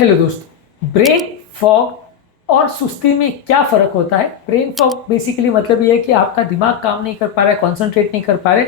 Hello दोस्तों, brain fog और सुस्ती में क्या फ़र्क होता है। ब्रेन फॉग बेसिकली मतलब ये है कि आपका दिमाग काम नहीं कर पा रहा है, कंसंट्रेट नहीं कर पा रहे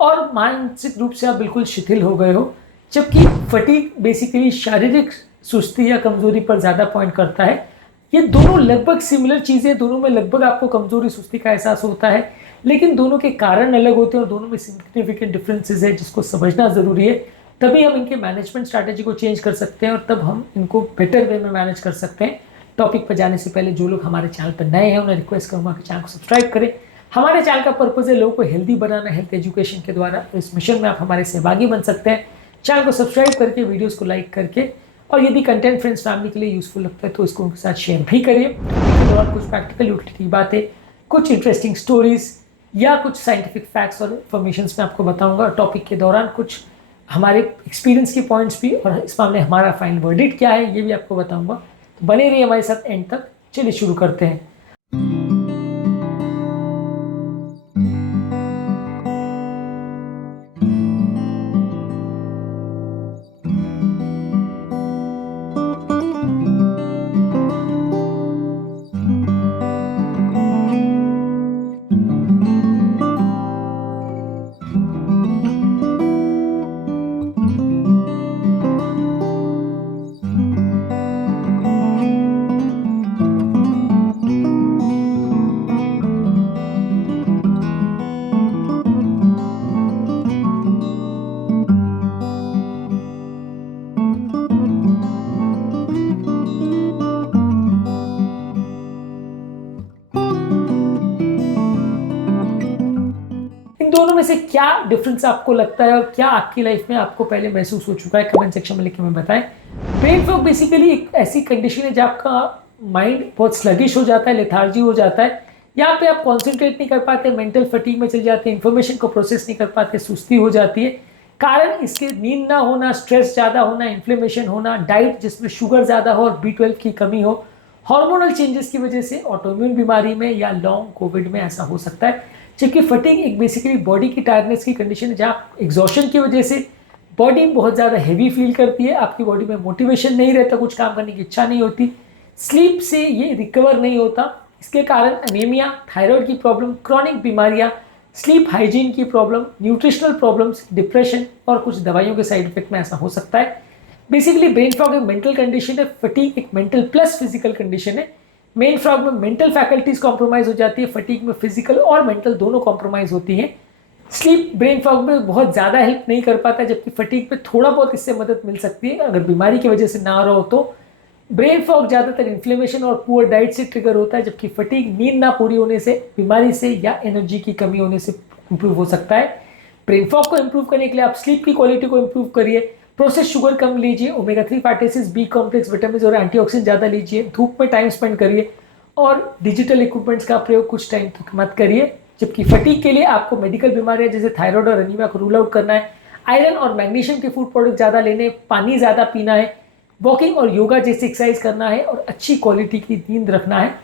और मानसिक रूप से आप बिल्कुल शिथिल हो गए हो। जबकि फटीग बेसिकली शारीरिक सुस्ती या कमज़ोरी पर ज़्यादा पॉइंट करता है। ये दोनों लगभग सिमिलर चीज़ें, दोनों में लगभग आपको कमज़ोरी सुस्ती का एहसास होता है, लेकिन दोनों के कारण अलग होते हैं और दोनों में सिग्निफिकेंट डिफरेंसेस है जिसको समझना ज़रूरी है। तभी हम इनके मैनेजमेंट स्ट्रैटेजी को चेंज कर सकते हैं और तब हम इनको बेटर वे में मैनेज कर सकते हैं। टॉपिक पर जाने से पहले जो लोग हमारे चैनल पर नए हैं उन्हें रिक्वेस्ट करूंगा कि चैनल को सब्सक्राइब करें। हमारे चैनल का पर्पज़ है लोगों को हेल्दी बनाना, हेल्थ एजुकेशन के द्वारा। इस मिशन में आप हमारे सहभागी बन सकते हैं चैनल को सब्सक्राइब करके, वीडियोज़ को लाइक करके, और यदि कंटेंट फ्रेंड्स फैमिली के लिए यूजफुल लगता है तो इसको उनके साथ शेयर भी करिए। इसके दौरान कुछ प्रैक्टिकल यूटिलिटी बातें, कुछ इंटरेस्टिंग स्टोरीज या कुछ साइंटिफिक फैक्ट्स और इन्फॉर्मेशन मैं आपको बताऊंगा। टॉपिक के दौरान कुछ हमारे एक्सपीरियंस के पॉइंट्स भी और इस मामले हमारा फाइनल वर्डिक्ट क्या है ये भी आपको बताऊंगा। तो बने रहिए हमारे साथ एंड तक। चलिए शुरू करते हैं। इन दोनों में से क्या डिफरेंस आपको लगता है और क्या आपकी लाइफ में आपको पहले महसूस हो चुका है, कमेंट सेक्शन में लिख के हमें बताएं। ब्रेन फॉग बेसिकली एक ऐसी कंडीशन है जब आपका माइंड बहुत स्लगिश हो जाता है, लेथार्जी हो जाता है। यहाँ पे आप कॉन्सेंट्रेट नहीं कर पाते, मेंटल फटीग में चल जाते हैं, इन्फॉर्मेशन को प्रोसेस नहीं कर पाते, सुस्ती हो जाती है। कारण इसके नींद ना होना, स्ट्रेस ज़्यादा होना, इन्फ्लेमेशन होना, डाइट जिसमें शुगर ज़्यादा हो और B12 की कमी हो, हार्मोनल चेंजेस की वजह से ऑटोइम्यून बीमारी में या लॉन्ग कोविड में ऐसा हो सकता है। जबकि फटीग एक बेसिकली बॉडी की टायर्डनेस की कंडीशन है जहाँ एग्जॉशन की वजह से बॉडी बहुत ज़्यादा हैवी फील करती है, आपकी बॉडी में मोटिवेशन नहीं रहता, कुछ काम करने की इच्छा नहीं होती, स्लीप से ये रिकवर नहीं होता। इसके कारण अनीमिया, थायराइड की प्रॉब्लम, क्रॉनिक बीमारियाँ, स्लीप हाइजीन की प्रॉब्लम, न्यूट्रिशनल प्रॉब्लम्स, डिप्रेशन और कुछ दवाइयों के साइड इफेक्ट में ऐसा हो सकता है। बेसिकली ब्रेन फॉग एक मेंटल कंडीशन है, फटीग एक मेंटल प्लस फिजिकल कंडीशन है। मेन फॉग में मेंटल फैकल्टीज कॉम्प्रोमाइज हो जाती है, फटीग में फिजिकल और मेंटल दोनों कॉम्प्रोमाइज होती हैं। स्लीप ब्रेन फॉग में बहुत ज़्यादा हेल्प नहीं कर पाता, जबकि फटीग में थोड़ा बहुत इससे मदद मिल सकती है अगर बीमारी की वजह से ना रहो तो। ब्रेन फॉग ज़्यादातर इन्फ्लेमेशन और पुअर डाइट से ट्रिगर होता है, जबकि फटीग नींद ना पूरी होने से, बीमारी से या एनर्जी की कमी होने से इंप्रूव हो सकता है। ब्रेन फॉग को इंप्रूव करने के लिए आप स्लीप की क्वालिटी को इंप्रूव करिए, प्रोसेस शुगर कम लीजिए, omega 3 fatty acids, B complex vitamin और एंटीऑक्सीडेंट ज़्यादा लीजिए, धूप में टाइम स्पेंड करिए और डिजिटल इक्विपमेंट्स का प्रयोग कुछ टाइम तक मत करिए। जबकि फटीग के लिए आपको मेडिकल बीमारियां जैसे थायराइड और अनीमिया को रूल आउट करना है, आयरन और मैग्नीशियम के फूड प्रोडक्ट ज़्यादा लेने, पानी ज़्यादा पीना है, वॉकिंग और योगा जैसी एक्सरसाइज करना है और अच्छी क्वालिटी की नींद रखना है।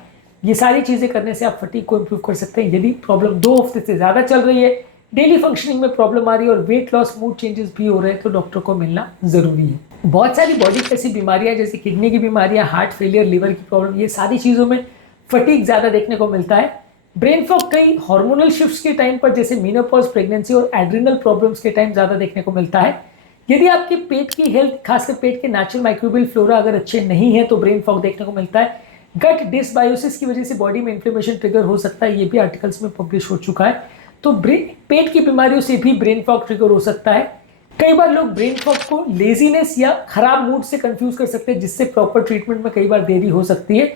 ये सारी चीज़ें करने से आप फटीग को इंप्रूव कर सकते हैं। यदि प्रॉब्लम 2 हफ्ते से ज़्यादा चल रही है, डेली फंक्शनिंग में प्रॉब्लम आ रही है और वेट लॉस, मूड चेंजेस भी हो रहे हैं तो डॉक्टर को मिलना ज़रूरी है। बहुत सारी बॉडी की ऐसी बीमारियां जैसे किडनी की बीमारियां, हार्ट फेलियर, लिवर की प्रॉब्लम, ये सारी चीज़ों में फटीग ज़्यादा देखने को मिलता है। ब्रेन फॉग कई हार्मोनल शिफ्ट्स के टाइम पर जैसे मीनोपॉज, प्रेगनेंसी और एड्रिनल प्रॉब्लम्स के टाइम ज़्यादा देखने को मिलता है। यदि आपके पेट की हेल्थ, खासकर पेट के नेचुरल माइक्रोबियल फ्लोरा अगर अच्छे नहीं है तो ब्रेन फॉग देखने को मिलता है। गट डिसबायोसिस की वजह से बॉडी में इन्फ्लेमेशन ट्रिगर हो सकता है, ये भी आर्टिकल्स में पब्लिश हो चुका है। तो पेट की बीमारियों से भी ब्रेन फॉग ट्रिगर हो सकता है। कई बार लोग ब्रेन फॉग को लेजीनेस या खराब मूड से कंफ्यूज कर सकते हैं, जिससे प्रॉपर ट्रीटमेंट में कई बार देरी हो सकती है।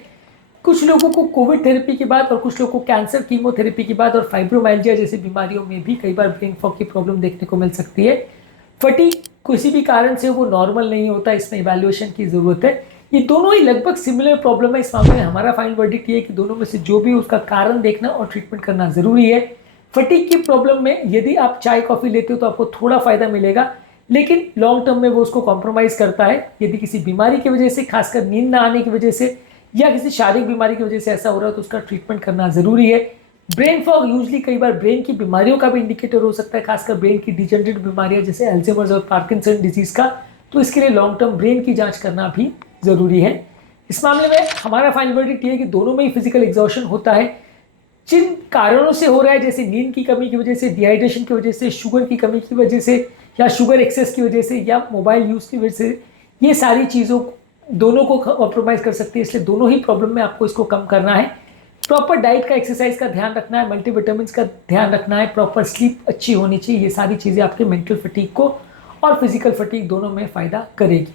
कुछ लोगों को कोविड थेरेपी के बाद और कुछ लोगों को कैंसर कीमोथेरेपी के बाद और फाइब्रोमाइल्जिया जैसी बीमारियों में भी कई बार ब्रेन फॉग की प्रॉब्लम देखने को मिल सकती है। फटीग किसी भी कारण से वो नॉर्मल नहीं होता, इसमें इवैल्यूएशन की जरूरत है। ये दोनों ही लगभग सिमिलर प्रॉब्लम है। इस मामले में हमारा फाइनल वर्डिक्ट ये है कि दोनों में से जो भी उसका कारण देखना और ट्रीटमेंट करना जरूरी है। फटीग की प्रॉब्लम में यदि आप चाय कॉफी लेते हो तो आपको थोड़ा फायदा मिलेगा, लेकिन लॉन्ग टर्म में वो उसको कॉम्प्रोमाइज करता है। यदि किसी बीमारी की वजह से, खासकर नींद ना आने की वजह से या किसी शारीरिक बीमारी की वजह से ऐसा हो रहा है तो उसका ट्रीटमेंट करना जरूरी है। ब्रेन फॉग यूजली कई बार ब्रेन की बीमारियों का भी इंडिकेटर हो सकता है, खासकर ब्रेन की डिजेनरेटिव बीमारियां जैसे अल्जाइमर्स और पार्किंसन डिजीज का। तो इसके लिए लॉन्ग टर्म ब्रेन की जांच करना भी ज़रूरी है। इस मामले में हमारा फाइनल वर्डिक्ट ये है कि दोनों में ही फिजिकल एग्जॉशन होता है। जिन कारणों से हो रहा है, जैसे नींद की कमी की वजह से, डिहाइड्रेशन की वजह से, शुगर की कमी की वजह से, या शुगर एक्सेस की वजह से, या मोबाइल यूज़ की वजह से, ये सारी चीज़ों दोनों को कॉम्प्रोमाइज़ कर सकती है। इसलिए दोनों ही प्रॉब्लम में आपको इसको कम करना है। प्रॉपर डाइट का, एक्सरसाइज का ध्यान रखना है, मल्टीविटामिन्स का ध्यान रखना है, प्रॉपर स्लीप अच्छी होनी चाहिए। ये सारी चीज़ें आपके मेंटल फटीग को और फिजिकल फटीग दोनों में फ़ायदा करेगी।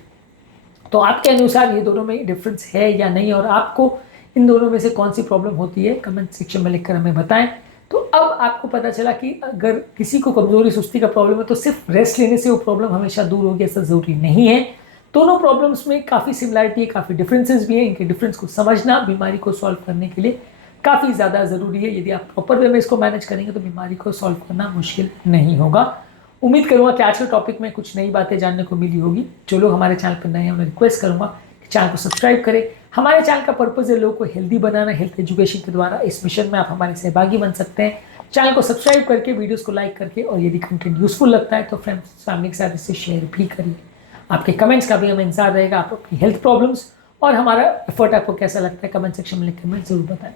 तो आपके अनुसार ये दोनों में डिफरेंस है या नहीं, और आपको इन दोनों में से कौन सी प्रॉब्लम होती है, कमेंट सेक्शन में लिखकर हमें बताएं। तो अब आपको पता चला कि अगर किसी को कमजोरी सुस्ती का प्रॉब्लम है तो सिर्फ रेस्ट लेने से वो प्रॉब्लम हमेशा दूर होगी, ऐसा ज़रूरी नहीं है। दोनों प्रॉब्लम्स में काफ़ी सिमिलरिटी है, काफ़ी डिफरेंसेस भी हैं। इनके डिफरेंस को समझना बीमारी को सॉल्व करने के लिए काफ़ी ज़्यादा ज़रूरी है। यदि आप प्रॉपर वे में इसको मैनेज करेंगे तो बीमारी को सॉल्व करना मुश्किल नहीं होगा। उम्मीद करूँगा कि आज के टॉपिक में कुछ नई बातें जानने को मिली होगी। जो लोग हमारे चैनल पर नए हैं उन्हें रिक्वेस्ट करूँगा कि चैनल को सब्सक्राइब करें। हमारे चैनल का पर्पज़ है लोगों को हेल्दी बनाना। हेल्थ एजुकेशन के द्वारा इस मिशन में आप हमारे सहभागी बन सकते हैं। चैनल को सब्सक्राइब करके, वीडियोस को लाइक करके, और यदि कंटेंट यूजफुल लगता है तो फ्रेंड्स फैमिली के साथ इसे शेयर भी करिए। आपके कमेंट्स का भी हमें इंतजार रहेगा। आप अपनी हेल्थ प्रॉब्लम्स और हमारा एफर्ट आपको कैसा लगता है कमेंट सेक्शन में लिख के हमें ज़रूर बताएं।